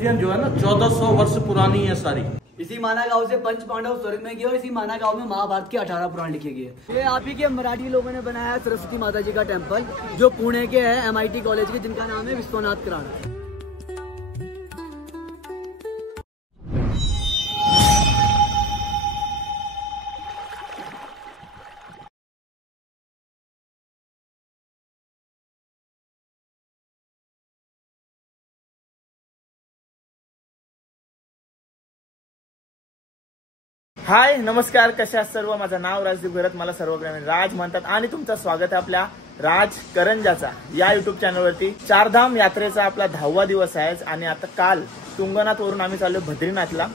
मूर्तियां जो है ना 1400 वर्ष पुरानी है सारी। इसी माना गांव से पंच पांडव स्वर्ग में गए और इसी माना गांव में महाभारत के 18 पुराण लिखे गए। ये आप ही के मराठी लोगों ने बनाया है सरस्वती माता जी का टेम्पल, जो पुणे के है MIT कॉलेज के, जिनका नाम है विश्वनाथ कराड़। हाय नमस्कार, कशा आहात सर्व? माझं नाव राजदीप घरत, मला सर्वप्रेमी राज म्हणतात आणि तुमचं स्वागत आहे आपल्या राज करंजाचा या युट्यूब चॅनलवरती। चारधाम यात्रेचा आपला 10वा दिवस आहे आणि आता काल तुंगनाथ वरून आम्ही चाललो बद्रीनाथला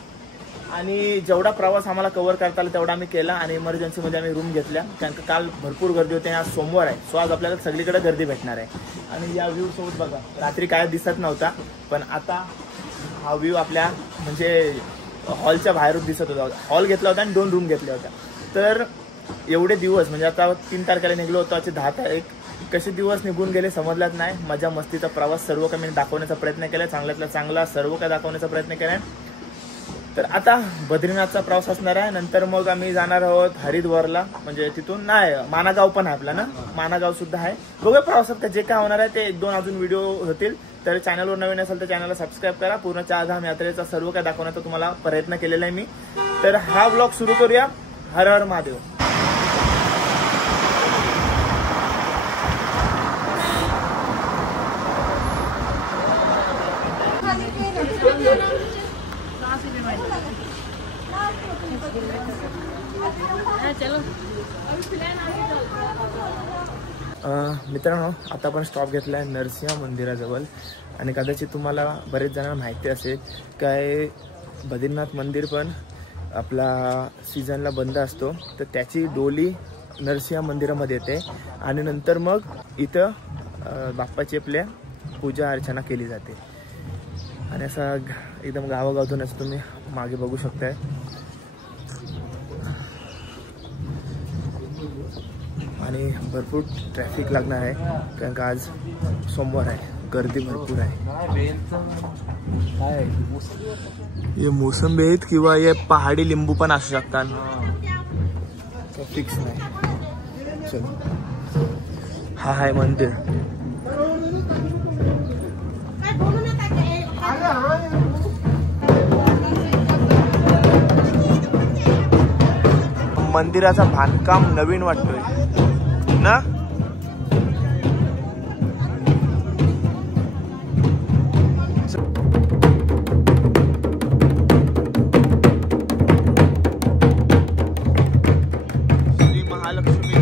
आणि जेवढा प्रवास आम्हाला कव्हर करता आला तेवढा आम्ही केला आणि इमर्जन्सी मध्ये आम्ही रूम घेतल्या, कारण काल भरपूर गर्दी होती। आज सोमवार आहे, सो आज आपल्याला सगळीकडे गर्दी भेटणार आहे। आणि या व्ह्यू सोबत बघा, रात्री काय दिसत नव्हता पण आता हा व्ह्यू आपल्या म्हणजे हॉलच्या बाहेरून दिसत होता। हॉल घेतला होता आणि 2 रूम घेतल्या होत्या। तर एवढे दिवस म्हणजे आता 3 तारखेला निघलो होतो, आज 10 तारीख, कसे दिवस निघून गेले समजलाच नाही। मजा मस्तीचा प्रवास सर्व काही मी दाखवण्याचा प्रयत्न केला, चांगल्यातला चांगला सर्व काही दाखवण्याचा प्रयत्न केलाय। तर आता बद्रीनाथचा प्रवास असणार आहे, नंतर मग आम्ही जाणार आहोत हरिद्वारला, म्हणजे तिथून नाही मानागाव पण आहे आपला ना, मानागाव सुद्धा आहे। बघूया प्रवासात जे काय होणार आहे ते 1-2 अजून व्हिडिओ होतील। तर चॅनलवर नवीन असेल तर चॅनलला सबस्क्राईब करा। पूर्ण चारधाम यात्रेचा सर्व काही दाखवण्याचा तुम्हाला प्रयत्न केलेला आहे मी। तर हा व्लॉग सुरू करूया। हर हर महादेव। मित्रांनो, आता आपण स्टॉप घेतला आहे नरसिंह मंदिराजवळ आणि कदाचित तुम्हाला बरेच जणांना माहिती असेल काय बद्रीनाथ मंदिर पण आपला सीझनला बंद असतो, तर त्याची डोली नरसिंह मंदिरामध्ये येते आणि नंतर मग इथं बाप्पाची आपल्या पूजा अर्चना केली जाते। आणि असा एकदम गावागावातून असं तुम्ही मागे बघू शकताय। आणि भरपूर ट्रॅफिक लागणार आहे, कारण का आज सोमवार आहे, गर्दी भरपूर आहे। ये मोसंबी आहेत किंवा ये पहाडी लिंबू पण असू शकतात, फिक्स नाही। चलो, हा आहे मंदिर। मंदिराचा बांधकाम नवीन वाटतोय ना। श्री महालक्ष्मी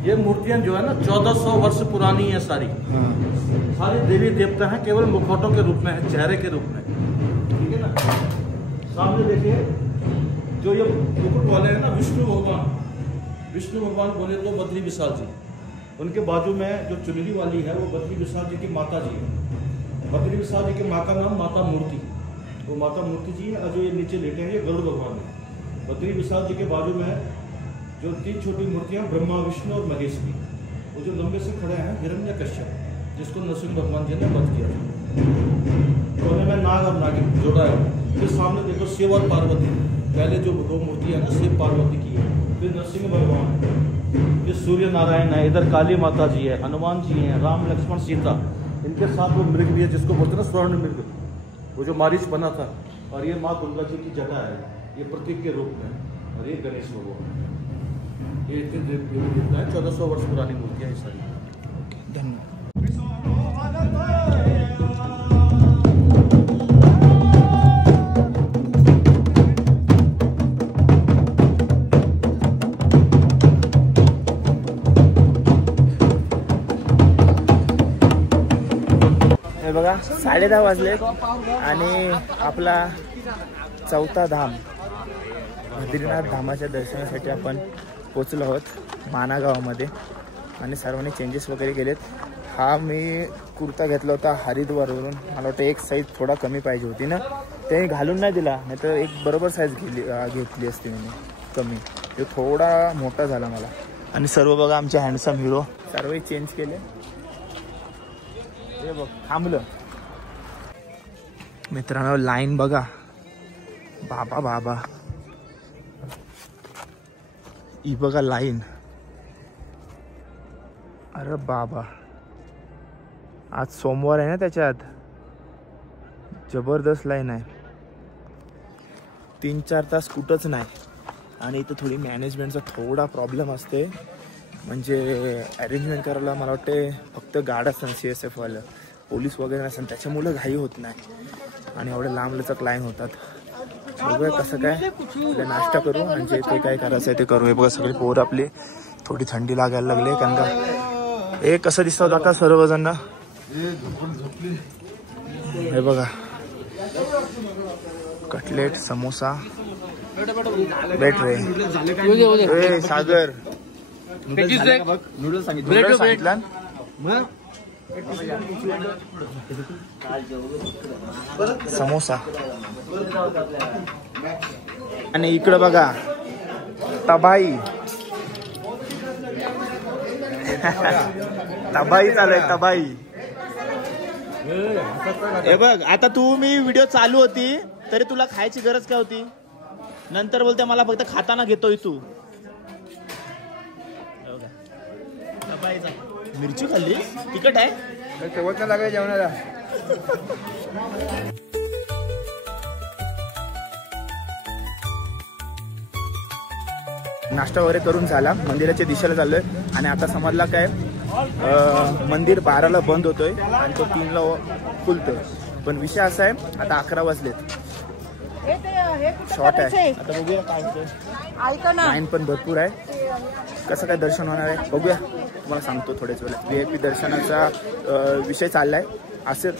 ये मूर्तियां जो है ना 1400 वर्ष पुरानी है सारी। सारे देवी देवता हैं, केवल मुखौटों के रूप में है, चेहरे के रूप में, ठीक है ना। सामने देखिए जो ये मुकुट वाले हैं ना, विष्णु भगवान बोले तो बद्री विशाल जी, उनके बाजू में जो चुनरी वाली है वो बद्री विशाल जी की माता जी है। बद्री विशाल जी की माँ का नाम माता मूर्ति, वो माता मूर्ति जी है और जो ये नीचे लेटे हैं ये गरुड़ भगवान है। बद्री विशाल जी के बाजू में जो 3 छोटी मूर्तियां ब्रह्मा विष्णु और महेश की, वो जो लंबे से खड़े हैं हिरण्यकश्यप, जिसको नरसिंह भगवान जी ने वध किया था। कोने में नाग और नागिन जोड़ा है। फिर सामने देखो शिव और पार्वती, पहले जो 2 मूर्तियां हैं ना शिव पार्वती की है, फिर नरसिंह भगवान, ये सूर्य नारायण है, इधर काली माता जी है, हनुमान जी हैं, राम लक्ष्मण सीता, इनके साथ वो मृग भी है जिसको बोलते हैं ना स्वर्ण मृग, वो जो मारीच बना था। और ये माँ दुर्गा जी की जटा है, ये प्रतीक के रूप में, और ये गणेश भगवान, ये इतने देवता है। 1400 वर्ष पुरानी मूर्तियाँ ये सारी। धन्यवाद। हे बघा 10:30 वाजले आणि आपला 4था धाम बद्रीनाथ धामाच्या दर्शनासाठी आपण पोचलो आहोत माना गावामध्ये आणि सर्वांनी चेंजेस वगैरे केलेत। हा मी कुर्ता घेतला होता हरिद्वारवरून, मला वाटतं एक साईज थोडा कमी पाहिजे होती ना, ते घालून नाही दिला, नाही तर एक बरोबर साईज घेतली असती मी कमी, ते थोडा मोठा झाला मला। आणि सर्व बघा आमचे हँडसम हिरो सर्व चेंज केले। हे बघ थांबलं मित्रांनो, लाईन बघा, बाबा बाबा ही बघा लाईन, अरे बाबा आज सोमवार आहे ना, त्याच्यात जबरदस्त लाईन आहे, 3-4 तास कुठंच नाही। आणि इथं थोडी मॅनेजमेंटचा थोडा प्रॉब्लेम असते, म्हणजे अरेंजमेंट करायला मला वाटते फक्त गार्ड असतात CSF वालं, पोलीस वगैरे नसतात, त्याच्यामुळे घाई होत नाही आणि एवढे लांब लचक लाईन होतात। बघूया कसं काय, नाश्ता करू आणि जे ते काय करायचं आहे ते करू। हे बघा सगळी पोरं आपली थोडी थंडी लागायला लागली, कारण का हे कसं दिसत होता का सर्वजण, हे बघा कटलेट समोसा भेट रे सागर नूडल्स सांगितलं समोसा। आणि इकडं बघा तबाई तबाई चालू आहे, तबाई। हे बघ आता तू मी व्हिडिओ चालू होती तरी तुला खायची गरज काय होती, नंतर बोलते मला फक्त खाताना घेतोय तू। मिरची खाल्ली, तिखट आहे, तेव्हाच लागाय जेवणाला। नाश्ता वगैरे करून झाला, मंदिराच्या दिशेला चाललोय आणि आता समजला काय मंदिर 12ला बंद होतोय आणि तो 3ला खुलतोय, पण विषय असा आहे आता 11 वाजलेत, शॉर्ट आहे, आता बघूया काय होतंय। लाईन पण भरपूर आहे, कसं काय दर्शन होणार आहे बघूया, तुम्हाला सांगतो थोड्याच वेळेला। VIP दर्शनाचा विषय चाललाय, असे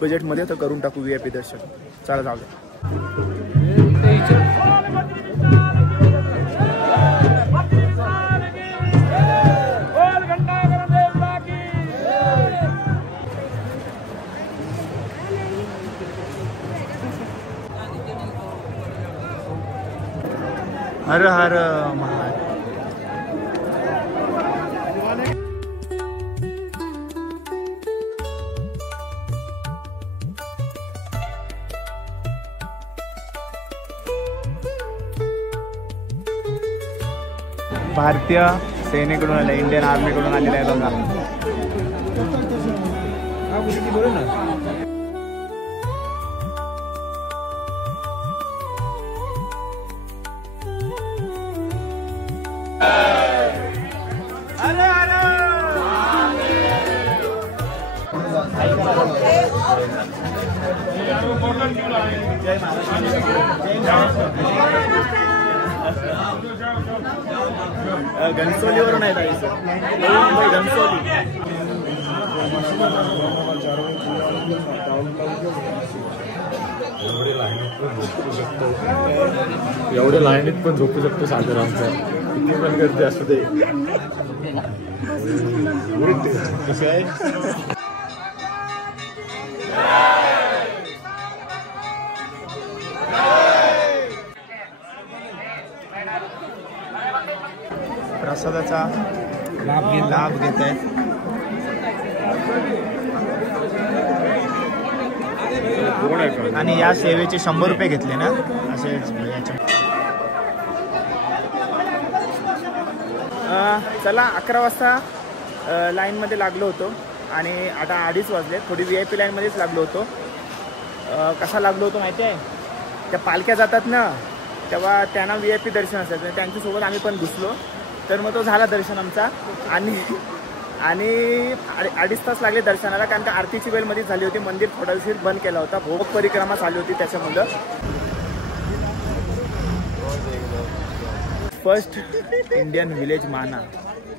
बजेटमध्ये तर करून टाकू VIP दर्शन, चला जाऊ द्या। हर हर महादेव। भारतीय सेनेकडून आले, इंडियन आर्मीकडून आलेला आहे बघा। घनसोलीवरून आहे घनसोली। एवढ्या लाईनीत पण झोपू शकतो सागर आमचा, किती पण गर्दी असू दे। कसं आहे प्रसादाचा लाभ घेत आहेत. आणि या सेवेचे 100 रुपये घेतले ना असे. चला 11 वाजता लाईनमध्ये लागलो होतो आणि आता 2:30 वाजले. थोडी VIP लाईनमध्येच लागलो होतो. कसा लागलो होतो माहिती आहे, त्या पालख्या जातात ना तेव्हा त्यांना VIP दर्शन असतात, त्यांच्यासोबत आम्ही पण घुसलो. तर मग तो झाला दर्शन आमचा. आणि 2.5 तास लागले दर्शनाला, कारण का आरतीची वेळ मध्ये झाली होती. मंदिर थोडा उशीर बंद केला होता, भोग परिक्रमा चालू होती त्याच्यामुळं. फर्स्ट इंडियन विलेज माना,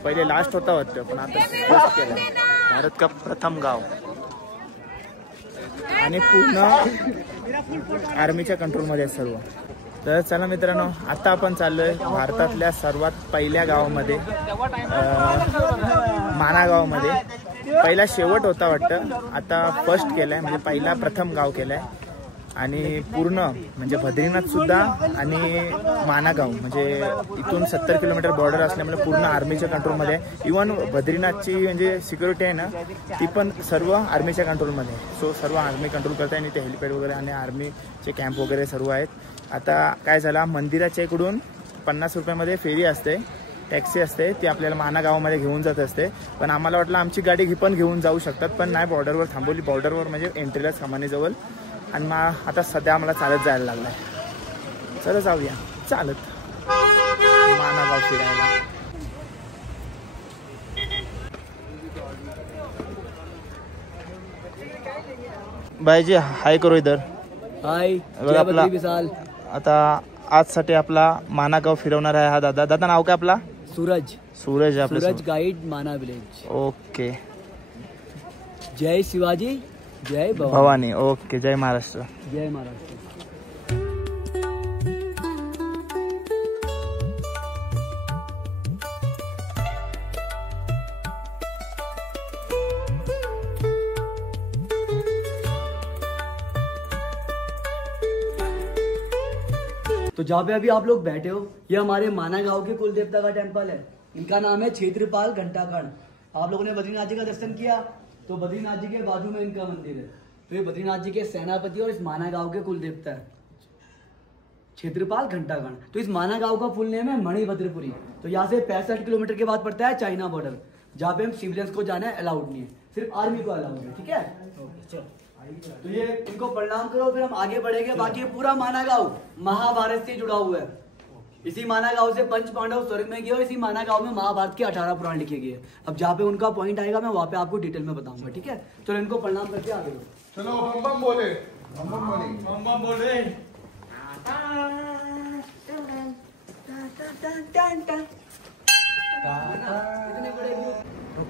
पहिले लास्ट होता वाटतं पण आता फर्स्ट केलं. भारत का प्रथम गाव आणि पूर्ण आर्मीच्या कंट्रोलमध्ये आहे सर्व. तर चला मित्रांनो, आता आपण चाललोय भारतातल्या सर्वात पहिल्या गावामध्ये, माना गावामध्ये. पहिला शेवट होता वाटतं, आता फर्स्ट केलाय, म्हणजे पहिला प्रथम गाव केलाय. आणि पूर्ण म्हणजे बद्रीनाथ सुद्धा आणि मानागाव म्हणजे इथून 70 किलोमीटर बॉर्डर असल्यामुळे पूर्ण आर्मीच्या कंट्रोलमध्ये आहे. इव्हन बद्रीनाथची म्हणजे सिक्युरिटी आहे ना ती पण सर्व आर्मीच्या कंट्रोलमध्ये आहे. सो सर्व आर्मी कंट्रोल करत आहे आणि ते हेलिपॅड वगैरे आणि आर्मीचे कॅम्प वगैरे सर्व आहेत. आता काय झाला, मंदिराच्या इकडून 50 रुपयामध्ये फेरी असते, टॅक्सी असते, ती आपल्याला माना गावामध्ये घेऊन जात असते. पण आम्हाला वाटलं आमची गाडी पण घेऊन जाऊ शकतात, पण नाही, बॉर्डरवर थांबवली. बॉर्डरवर म्हणजे एंट्रीला सामान्यजवळ. आणि मग आता सध्या आम्हाला चालत जायला लागलं आहे. चला जाऊया चालत माना गाव फिरायला. भाईजी हाय करो इधर. हाय. आपला आता आजसाठी आपला माना गाव फिरवणार आहे हा दादा. दादा नाव काय आपला? सूरज. सूरज आपले सूरज गाइड माना विलेज. ओके. जय शिवाजी जय भवानी. ओके. जय महाराष्ट्र. जय महाराष्ट्र. तो जहाँ पे अभी आप लोग बैठे हो, ये हमारे माना गांव के कुल देवता का टेम्पल है. इनका नाम है क्षेत्रपाल घंटाकर्ण. आप लोगों ने बद्रीनाथ जी का दर्शन किया, तो बद्रीनाथ जी के बाजू में इनका मंदिर है. तो ये बद्रीनाथ जी के सेनापति और इस माना गांव के कुल देवता है क्षेत्रपाल घंटाकर्ण. तो इस माना गांव का फुल नेम है मणिभद्रपुरी. तो यहाँ से 65 किलोमीटर के बाद पड़ता है चाइना बॉर्डर, जहाँ पे हम सिविलियंस को जाना अलाउड नहीं है, सिर्फ आर्मी को अलाउड है. ठीक है. तो ये इनको प्रणाम करो, फिर हम आगे बढ़ेंगे. बाकी पूरा माना गांव महाभारत से जुड़ा हुआ है. इसी माना गांव से 5 पांडव स्वर्ग में गए और इसी माना गांव में महाभारत के 18 पुराण लिखे गए. अब जहाँ पे उनका पॉइंट आएगा मैं वहाँ पे आपको डिटेल में बताऊंगा. ठीक है. चलो इनको प्रणाम करके आगे बढ़ो. चलो बम बम बोले, बम बम बोले, बम बम बोले.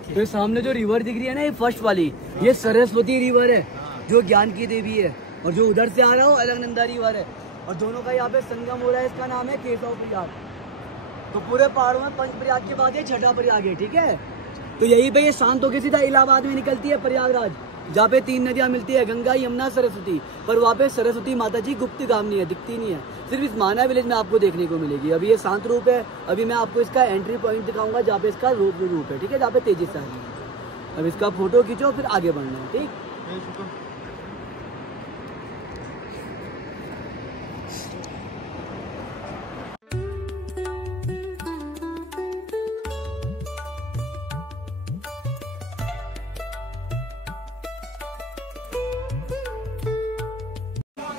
तो ये सामने जो रिवर दिख रही है ना, ये फर्स्ट वाली, ये सरस्वती रिवर है जो ज्ञान की देवी है. और जो उधर से आ रहा हो अलकनंदा रिवर है. और दोनों का यहाँ पे संगम हो रहा है. इसका नाम है केशव प्रयाग. तो पूरे पहाड़ों में पंच प्रयाग के बाद ये छठा प्रयाग है. ठीक है. तो यही पे ये शांत होकर सीधा इलाहाबाद में निकलती है प्रयागराज, जहाँ पे 3 नदियाँ मिलती है, गंगा यमुना सरस्वती. पर वहाँ पे सरस्वती माता जी गुप्त गामिनी है, दिखती नहीं है, सिर्फ इस माना विलेज में आपको देखने को मिलेगी. अभी ये शांत रूप है. अभी मैं आपको इसका एंट्री पॉइंट दिखाऊंगा जहाँ पे इसका रूप है. ठीक है. जहाँ पे तेजी से आएगी. अब इसका फोटो खींचो, फिर आगे बढ़ना है. ठीक.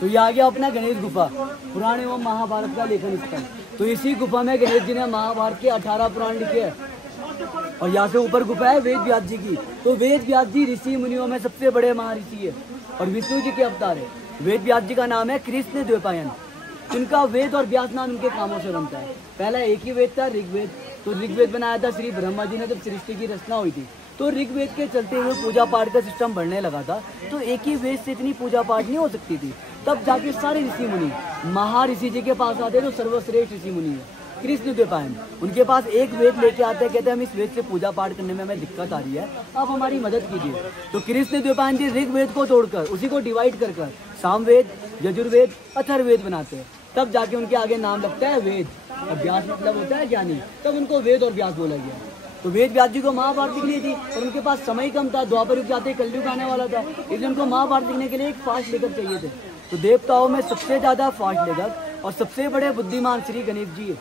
तो ये आ गया अपना गणेश गुफा, पुराण एवं महाभारत का लेखन स्थल. तो इसी गुफा में गणेश जी ने महाभारत के 18 पुराण लिखे हैं. और यहाँ से ऊपर गुफा है वेद व्यास जी की. तो वेद व्यास जी ऋषि मुनियों में सबसे बड़े महर्षि है और विष्णु जी के अवतार है. वेद व्यास जी का नाम है कृष्ण द्वैपायन. इनका वेद और व्यास नाम इनके कामों से बनता है. पहला एक ही वेद था ऋग्वेद. तो ऋग्वेद बनाया था श्री ब्रह्मा जी ने जब सृष्टि की रचना हुई थी. तो ऋग्वेद के चलते हुए पूजा पाठ का सिस्टम बढ़ने लगा था. तो एक ही वेद से इतनी पूजा पाठ नहीं हो सकती थी. तब जाके सारे ऋषि मुनि महर्षि जी के पास आते, जो सर्वश्रेष्ठ ऋषि मुनि है कृष्ण द्वैपायन. उनके पास एक वेद लेके आते हैं, कहते हैं हम इस वेद से पूजा पाठ करने में हमें दिक्कत आ रही है, आप हमारी मदद कीजिए. तो कृष्ण द्वैपायन जी ऋग्वेद को तोड़कर उसी को डिवाइड कर सामवेद, यजुर्वेद, अथर्ववेद बनाते हैं. तब जाके उनके आगे नाम लगता है वेद. अब व्यास मतलब होता है ज्ञानी, तब उनको वेद और व्यास बोला गया। तो वेद व्यास जी को महाभारत लिखनी थी, पर उनके पास समय कम था, द्वापर युग जाते कलयुग आने वाला था, इसलिए उनको महाभारत लिखने के लिए एक फास्ट लेखक चाहिए थे। तो देवताओं में सबसे ज्यादा फास्ट लेखक और सबसे बड़े बुद्धिमान श्री गणेश जी है,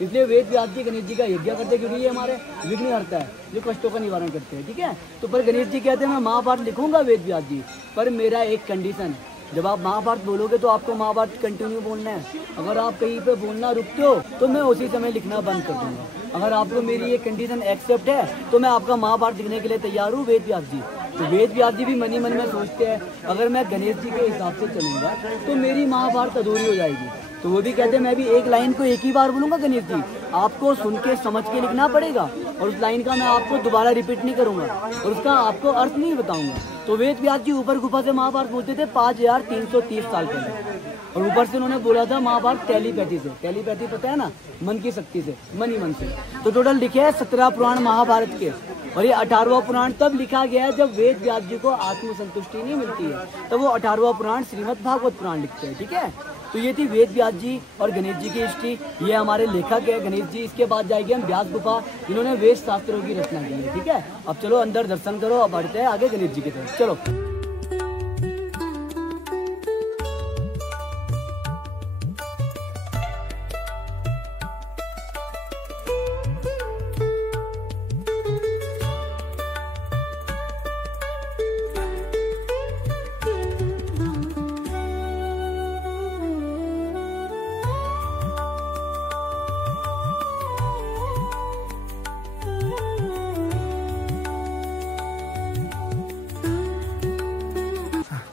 इसलिए वेद व्यास जी गणेश जी का यज्ञ करते हैं, क्योंकि ये हमारे विघ्न हरता है, जो कष्टों का निवारण करते हैं, ठीक है। तो पर गणेश जी कहते हैं मैं महाभारत लिखूंगा वेद व्यास जी, पर मेरा एक कंडीशन है, जब आप महाभारत बोलोगे तो आपको महाभारत कंटिन्यू बोलना है। अगर आप कहीं पे बोलना रुकते हो तो मैं उसी समय लिखना बंद कर दूंगा। अगर आपको मेरी ये कंडीशन एक्सेप्ट है तो मैं आपका महाभारत लिखने के लिए तैयार हूँ वेद व्यास जी। तो वेद व्यास जी भी मन ही मन में सोचते हैं अगर मैं गणेश जी के हिसाब से चलूंगा तो मेरी महाभारत अधूरी हो जाएगी। तो वो भी कहते हैं मैं भी एक लाइन को एक ही बार बोलूंगा गणेश जी, आपको सुन के समझ के लिखना पड़ेगा, और उस लाइन का मैं आपको दोबारा रिपीट नहीं करूंगा और उसका आपको अर्थ नहीं बताऊंगा। तो वेद व्यास जी ऊपर गुफा से महाभारत बोलते थे 5330 साल पहले, और ऊपर से उन्होंने बोला था महाभारत टेलीपैथी से। टेलीपैथी पता है ना, मन की शक्ति से, मन ही मन से। तो टोटल लिखे हैं 17 पुराण महाभारत के, और ये 18वां पुराण तब लिखा गया है जब वेद व्यास जी को आत्मसंतुष्टि नहीं मिलती है, तब वो 18वां पुराण श्रीमद् भागवत पुराण लिखते हैं, ठीक है। तो ये थी वेद व्यास जी और गणेश जी की हिस्ट्री, ये हमारे लेखक है गणेश जी। इसके बाद जाएगी हम व्यास गुफा, जिन्होंने वेद शास्त्रों की रचना की है, ठीक है। अब चलो अंदर दर्शन करो, अब बढ़ते हैं आगे गणेश जी की तरफ, चलो।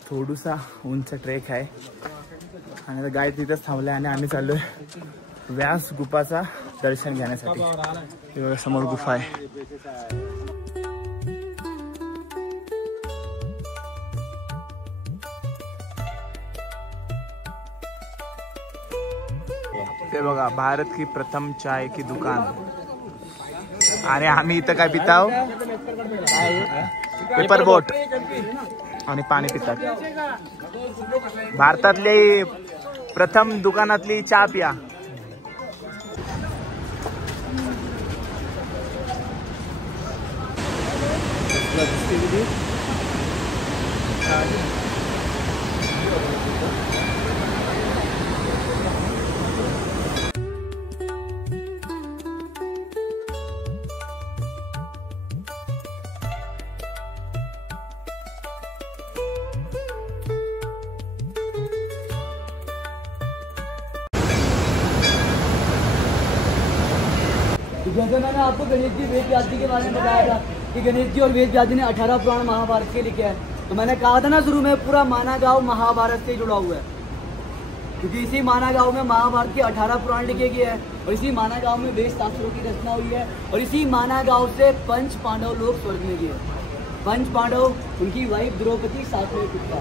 थोडूसा उंच ट्रेक आहे आणि आता गाय तिथंच थांबलाय आणि आम्ही चाललोय व्यास गुफाचा दर्शन घेण्यासाठी। हे बघा समोर गुफा आहे। ते बघा भारत की प्रथम चाय की दुकान, आणि आम्ही इथं काय पिताव पेपर बोट आणि पाणी पितात। भारतातली प्रथम दुकानातली चहा पिया। जैसे मैंने आपको गणेश जी वेद व्यास जी के बारे में बताया था कि गणेश जी और वेद व्यास जी ने 18 पुराण महाभारत के लिखे हैं, तो मैंने कहा था ना शुरू में पूरा माना गांव महाभारत से जुड़ा हुआ है, क्योंकि इसी माना गांव में महाभारत के 18 पुराण लिखे गए हैं, और इसी माना गांव में वेद शास्त्रों की रचना हुई है, और इसी माना गांव से 5 पांडव लोग स्वर्ग में गए। 5 पांडव, उनकी वाइफ द्रौपदी, साथ में कुत्ता।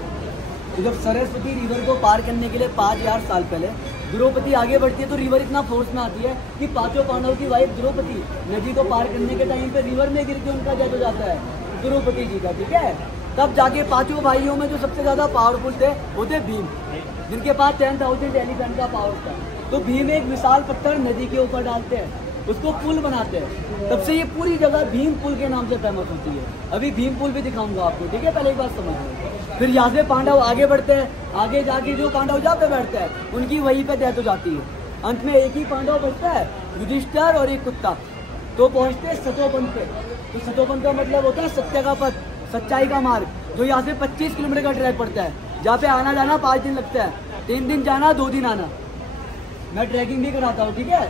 तो जब सरस्वती रिवर को पार करने के लिए 5000 साल पहले द्रौपदी आगे बढ़ती है, तो रिवर इतना फोर्स में आती है कि 5 पांडव की वाइफ द्रौपदी नदी को पार करने के टाइम पे रिवर में गिर के उनका डेथ हो जाता है, द्रौपदी जी का, ठीक है। तब जाके 5 भाइयों में जो सबसे ज्यादा पावरफुल थे वो थे भीम, जिनके पास 10,000 एलिफेंट का पावर था। तो भीम एक विशाल पत्थर नदी के ऊपर डालते हैं, उसको पुल बनाते हैं, तब से ये पूरी जगह भीम पुल के नाम से फेमस होती है। अभी भीम पुल भी दिखाऊंगा आपको, ठीक है, पहले एक बात समझ लो। फिर यहाँ से पांडव आगे बढ़ते हैं, आगे जाके जो पांडव जहाँ पे बैठते हैं उनकी वहीं पे डेथ हो जाती है। अंत में एक ही पांडव बचता है, युधिष्ठिर और एक कुत्ता। तो पहुंचते हैं सतोपंथ पे। तो सतोपंथ का मतलब होता है सत्य का पथ, सच्चाई का मार्ग, जो यहाँ से 25 किलोमीटर का ट्रैक पड़ता है, जहाँ पे आना जाना 5 दिन लगता है, 3 दिन जाना 2 दिन आना। मैं ट्रैकिंग भी कराता हूँ, ठीक है,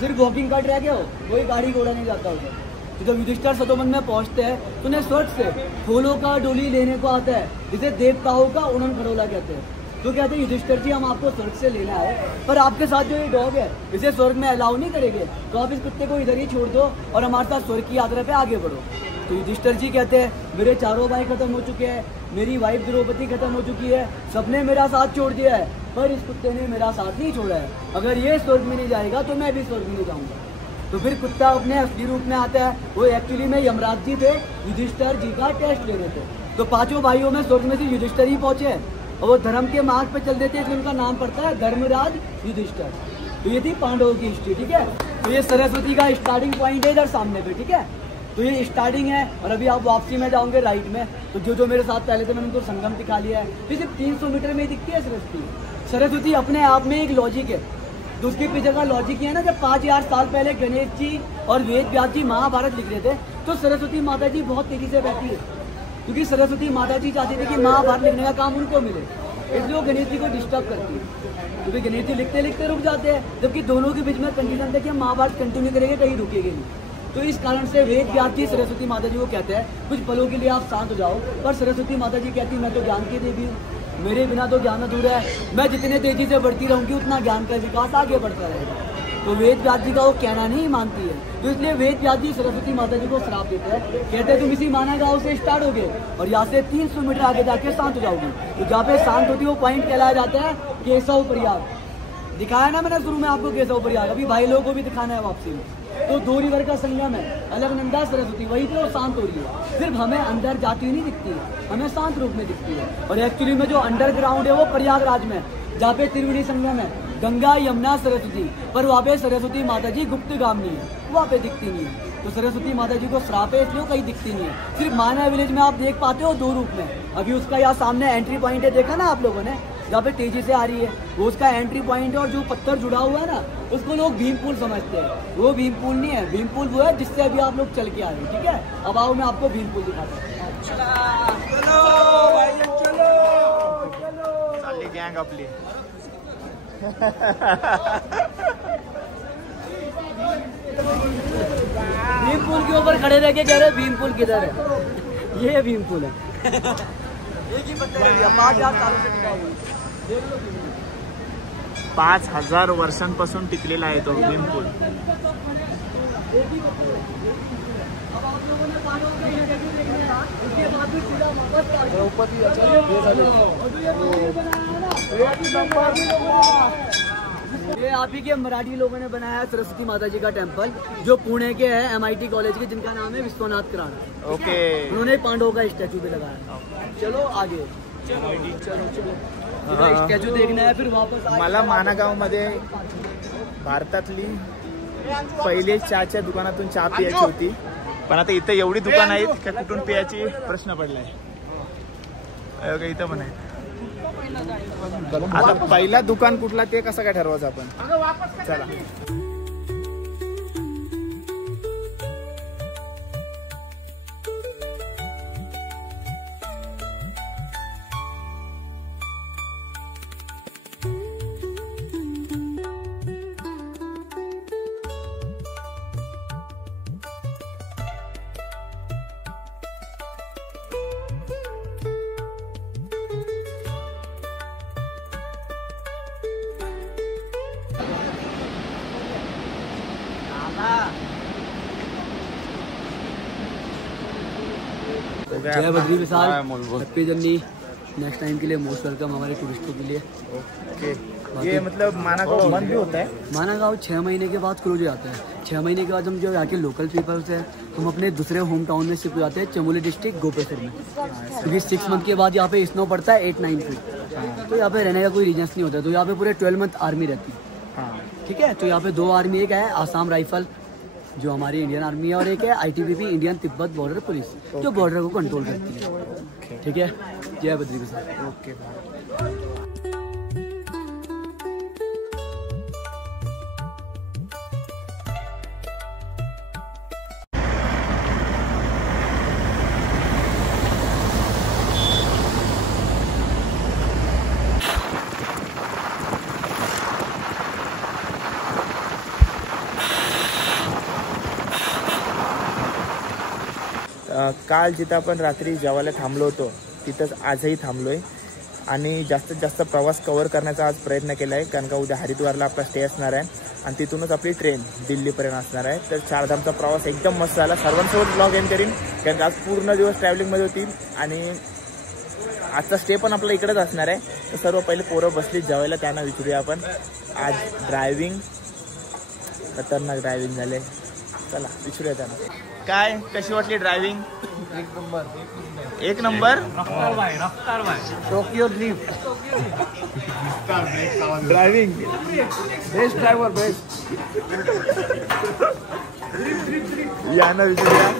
सिर्फ वॉकिंग का ट्रैक है, कोई गाड़ी घोड़ा नहीं जाता उधर। तो जब युधिष्ठिर सतोपंथ में पहुंचते हैं तो उन्हें स्वर्ग से फूलों का डोली लेने को आता है, जिसे देवताओं का उड़न खटोला कहते हैं। तो कहते हैं युधिष्ठिर जी हम आपको स्वर्ग से लेना है, पर आपके साथ जो ये डॉग है इसे स्वर्ग में अलाउ नहीं करेंगे, तो आप इस कुत्ते को इधर ही छोड़ दो और हमारे साथ स्वर्ग की यात्रा पे आगे बढ़ो। तो युधिष्ठिर जी कहते हैं मेरे 4 भाई खत्म हो चुके हैं, मेरी वाइफ द्रौपदी खत्म हो चुकी है, सबने मेरा साथ छोड़ दिया है, पर इस कुत्ते ने मेरा साथ नहीं छोड़ा है। अगर ये स्वर्ग में नहीं जाएगा तो मैं भी स्वर्ग में नहीं जाऊंगा। तो फिर कुत्ता अपने असली रूप में आता है, वो एक्चुअली में यमराज जी थे, युधिष्ठिर जी का टेस्ट ले रहे थे। तो 5 भाइयों में स्वर्ग में से युधिष्ठिर ही पहुंचे, और वो धर्म के मार्ग पे चल देते हैं, इसलिए उनका नाम पड़ता है धर्मराज युधिष्ठिर। तो ये थी पांडवों की हिस्ट्री, ठीक है। तो ये सरस्वती का स्टार्टिंग पॉइंट है इधर सामने पे, ठीक है। तो ये स्टार्टिंग है और अभी आप वापसी में जाओगे राइट में, तो जो मेरे साथ पहले थे मैंने उनको संगम दिखा लिया है। तो सिर्फ 300 मीटर में दिखती है सरस्वती। सरस्वती अपने आप में एक लॉजिक है। तो उसके पीछे का लॉजिक ये है ना, जब 5000 साल पहले गणेश जी और वेद व्यास जी महाभारत लिख रहे थे, तो सरस्वती माता जी बहुत तेजी से बहती है, क्योंकि सरस्वती माता जी चाहती थी कि महाभारत लिखने का काम उनको मिले, इसलिए वो गणेश जी को डिस्टर्ब करती है। क्योंकि गणेश जी लिखते लिखते रुक जाते हैं, जबकि दोनों के बीच में कंडीशन था कि हम महाभारत कंटिन्यू करेंगे, कहीं रुकेंगे नहीं। तो इस कारण से वेद व्यास जी सरस्वती माता जी को कहते हैं कुछ पलों के लिए आप शांत हो जाओ, पर सरस्वती माता जी कहती मैं तो ज्ञान की देवी हूँ, मेरे बिना तो ज्ञान अधूरा है, मैं जितने तेजी से बढ़ती रहूंगी उतना ज्ञान का विकास आगे बढ़ता रहेगा। तो वेद व्यास जी का वो कहना नहीं मानती है, तो इसलिए वेद व्यास जी सरस्वती माता जी को श्राप देते हैं, कहते हैं तुम इसी माना गाँव से स्टार्ट होगे और यहाँ से 300 मीटर आगे जाके शांत हो जाओगी। तो जहाँ पे शांत होती है वो पॉइंट कहलाया जाता है केशव प्रयाग। दिखाया ना मैंने शुरू में आपको केशव प्रयाग, अभी भाई लोगों को भी दिखाना है वापसी में। तो 2 रिवर का संगम है, अलकनंदा सरस्वती, वही पे वो शांत हो रही है। सिर्फ हमें अंदर जाती नहीं दिखती है, हमें शांत रूप में दिखती है। और एक्चुअली में जो अंडरग्राउंड है वो प्रयागराज में, जहाँ पे त्रिवेणी संगम है, गंगा यमुना सरस्वती, पर वहाँ पे सरस्वती माता जी गुप्तगामिनी है, वहाँ पे दिखती नहीं है। तो सरस्वती माता जी को श्राप है, इसलिए कहीं दिखती नहीं है। सिर्फ माना विलेज में आप देख पाते हो 2 रूप में। अभी उसका यहाँ सामने एंट्री पॉइंट है, देखा ना आप लोगों ने, जहाँ पे तेजी से आ रही है, वो उसका एंट्री पॉइंट है। और जो पत्थर जुड़ा हुआ है ना, उसको लोग भीमपुल समझते हैं, वो भीमपुल नहीं है। भीमपुल वो है जिससे अभी आप लोग चल के आ रहे हैं, ठीक है। अब आओ मैं आपको भीमपुल दिखाता हूँ। गँग आपली भीमपुल के ऊपर खड़े रह के कह रहे भीमपुल किधर है, ये भीमपुल है। एक ही पत्थर है, 5000 सालों से टिका हुआ है। 5000 वर्षांपासून टिकलेला आहे तो भीमपूल। ये आप ही के मराठी लोगों ने बनाया है सरस्वती माता जी का टेम्पल, जो पुणे के है MIT कॉलेज के, जिनका नाम है विश्वनाथ कराड़। ओके, उन्होंने पांडवों का स्टैचू भी लगाया। चलो आगे, चलो स्टॅच्यू देखना है, फिर वापस। मला मानागाव मध्ये भारतातली पहिले चहाच्या दुकानातून चहा प्यायची होती, पण आता इथं एवढी दुकान आहेत की कुठून प्यायची प्रश्न पडलाय। इथं पण आहे। आता पहिला दुकान कुठला ते कसं काय ठरवायचं आपण, चला। जय Badri Vishal, happy journey. Next time के लिए मोस्ट वेलकम हमारे टूरिस्टों के लिए। ओके, ये मतलब मानागांव बंद भी होता है? मानागांव 6 महीने के बाद क्लोज हो जाता है। 6 महीने के बाद हम जो यहाँ के लोकल पीपल्स हैं, हम अपने दूसरे होम टाउन में शिफ्ट हो जाते हैं, चमोली डिस्ट्रिक्ट गोपेसर में, क्योंकि 6 मंथ के बाद यहाँ पे स्नो पड़ता है 8-9 फीट। तो यहाँ पे रहने का कोई रीजन नहीं होता। तो यहाँ पे पूरे 12 मंथ आर्मी रहती है, ठीक है। तो यहाँ पे 2 आर्मी, एक है आसाम राइफल जो हमारी इंडियन आर्मी है, और एक है ITBP Indian Tibet border police, जो बॉर्डर को कंट्रोल करती है, ठीक है। जय बद्री विशाल। ओके, काल जिथं आपण रात्री जेवायला थांबलो होतो तिथंच आजही थांबलोय आणि जास्तीत जास्त प्रवास कव्हर करण्याचा आज प्रयत्न केला आहे, कारण का उद्या हरिद्वारला आपला स्टे असणार आहे आणि तिथूनच आपली ट्रेन दिल्लीपर्यंत असणार आहे। तर चारधामचा प्रवास एकदम मस्त झाला। सर्वांसोबत ब्लॉग एंड करीन, कारण आज पूर्ण दिवस ट्रॅव्हलिंगमध्ये होती आणि आजचा स्टे पण आपला इकडेच असणार आहे। तर सर्व पहिले पोरं बसली जेवायला, त्यांना विचारूया आपण। आज ड्रायव्हिंग खतरनाक ड्रायव्हिंग झाले, चला विचारूया त्यांना। काय कशी वाटली ड्रायव्हिंग? एक number Tokyo drift driving best driver best या ना विचारूया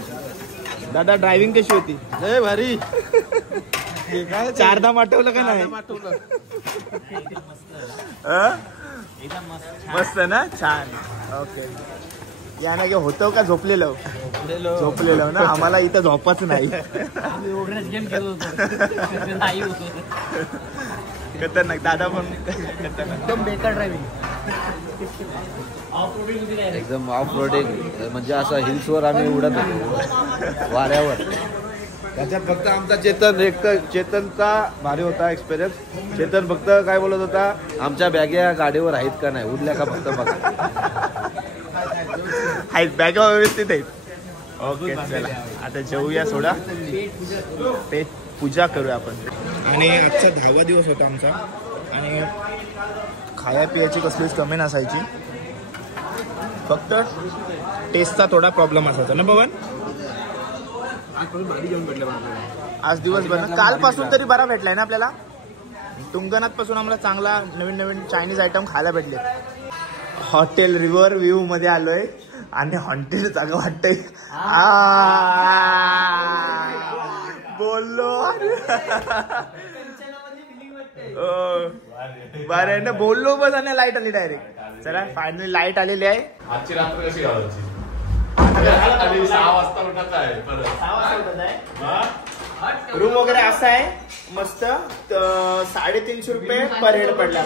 दादा ड्रायव्हिंग कशी होती? लय भारी. चारधाम आठवलं का नाही? मस्त ना छान. ओके या ना होतं का झोपलेलं? झोपलेलं ना. आम्हाला इथं झोपच नाही. खतरनाक दादा पण एकदम बेकार ड्रायव्हिंग. एकदम ऑफ रोडिंग म्हणजे असं हिल्सवर आम्ही उडत होतो वाऱ्यावर. त्याच्यात फक्त आमचा चेतनचा भारी होता एक्सपिरियन्स. चेतन फक्त काय बोलत होता, आमच्या बॅग्या गाडीवर आहेत का नाही, उडल्या का फक्त बघा. आहेत बॅगा व्यवस्थित आहेत. ओके चला आता जेवूया सोडा. पेट पूजा करूया आपण. आणि आजचा 10वा दिवस होता आमचा आणि खाया पियाची कसलीच कमी नसायची. फक्त टेस्टचा थोडा प्रॉब्लेम असायचा ना पवन. आज दिवसभर कालपासून तरी बरा भेटलाय ना आपल्याला. तुंगनाथ पासून आम्हाला चांगला नवीन नवीन चायनीज आयटम खायला भेटले. हॉटेल रिव्हर व्ह्यू मध्ये आलोय आणि हॉटेल जागा वाटतंय बोललो बरं ना बोललो बस आणि लाईट आली डायरेक्ट. चला फायनली लाईट आलेली आहे. आजची रात्र कशी घालायची? 6 वाजता उठायचं आहे परत. 6 वाजता उठत आहे. रूम वगैरे असा आहे मस्त. 350 रुपये पर हेड पडला.